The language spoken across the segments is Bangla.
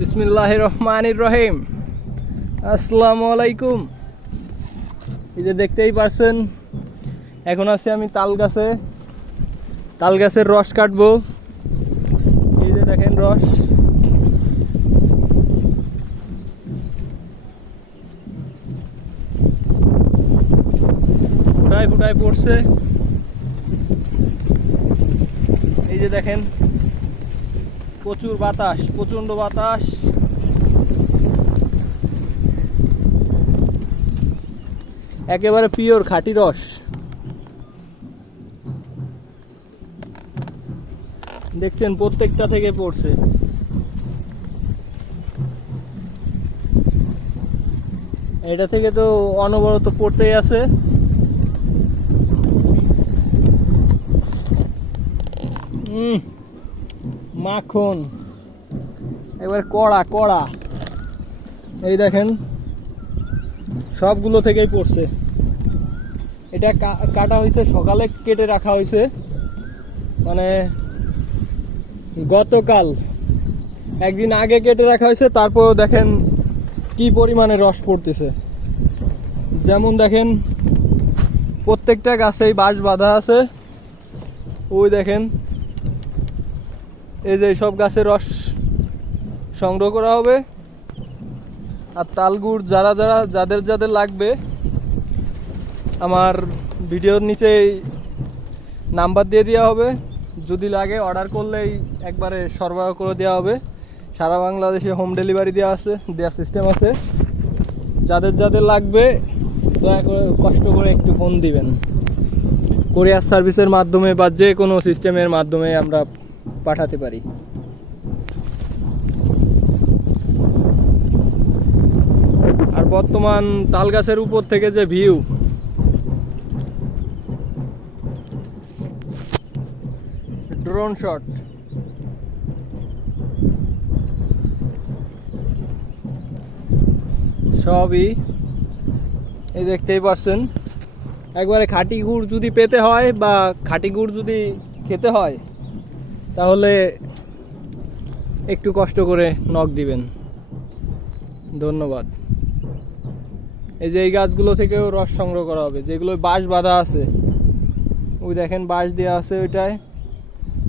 বিসমিল্লাহ রহমানির রহিম আসসালামু আলাইকুম এই যে দেখতেই পারছেন, এখন আছি আমি তাল গাছে তাল গাছের রস কাটবো। এই যে দেখেন রস। ফুটায় ফুটায় পড়ছে। এই যে দেখেন প্রচুর বাতাস প্রচণ্ড বাতাস। একেবারে পিওর খাঁটি রস। দেখছেন প্রত্যেকটা থেকে পড়ছে। এটা থেকে তো অনবরত পড়তেই আছে। মাখন। একবার কড়া কড়া। এই দেখেন, সবগুলো থেকেই পড়ছে। এটা কাটা হয়েছে, সকালে কেটে রাখা হয়েছে। মানে গতকাল। একদিন আগে কেটে রাখা হয়েছে, তারপরেও দেখেন কি পরিমাণে রস পড়তেছে। যেমন দেখেন, প্রত্যেকটা গাছেই বাঁশ বাঁধা আছে। ওই দেখেন এই যে সব গাছের রস সংগ্রহ করা হবে। আর তালগুড় যারা যারা, যাদের যাদের লাগবে, আমার ভিডিওর নিচেই নাম্বার দিয়ে দেওয়া হবে। যদি লাগে অর্ডার করলেই একবারে সরবরাহ করে দেওয়া হবে। সারা বাংলাদেশে হোম ডেলিভারি দেওয়া আছে, দেওয়ার সিস্টেম আছে। যাদের যাদের লাগবে, দয়া করে কষ্ট করে একটু ফোন দিবেন। কোরিয়ার সার্ভিসের মাধ্যমে বা যে কোনো সিস্টেমের মাধ্যমে আমরা পাঠাতে পারি। আর বর্তমান তাল গাছের উপর থেকে যে ভিউ ড্রোন শট সবই, এই দেখতেই পারছেন। একবারে খাঁটি গুড় যদি পেতে হয় বা খাঁটি গুড় যদি খেতে হয় তাহলে একটু কষ্ট করে নখ দিবেন। ধন্যবাদ। এই যে এই গাছগুলো থেকেও রস সংগ্রহ করা হবে। যেগুলো বাঁশ বাঁধা আছে, ওই দেখেন বাঁশ দেওয়া আছে ওইটায়।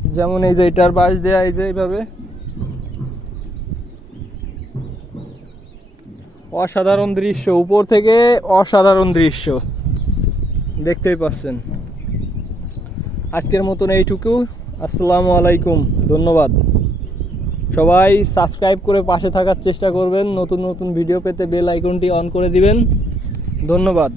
যেমন এই যে এটার বাঁশ দেওয়া এই যে এইভাবে। অসাধারণ দৃশ্য, উপর থেকে অসাধারণ দৃশ্য। দেখতেই পাচ্ছেন। আজকের মতন এইটুকু। আসসালামু আলাইকুম, ধন্যবাদ। সবাই সাবস্ক্রাইব করে পাশে থাকার চেষ্টা করবেন, নতুন নতুন ভিডিও পেতে বেল আইকনটি অন করে দিবেন। ধন্যবাদ।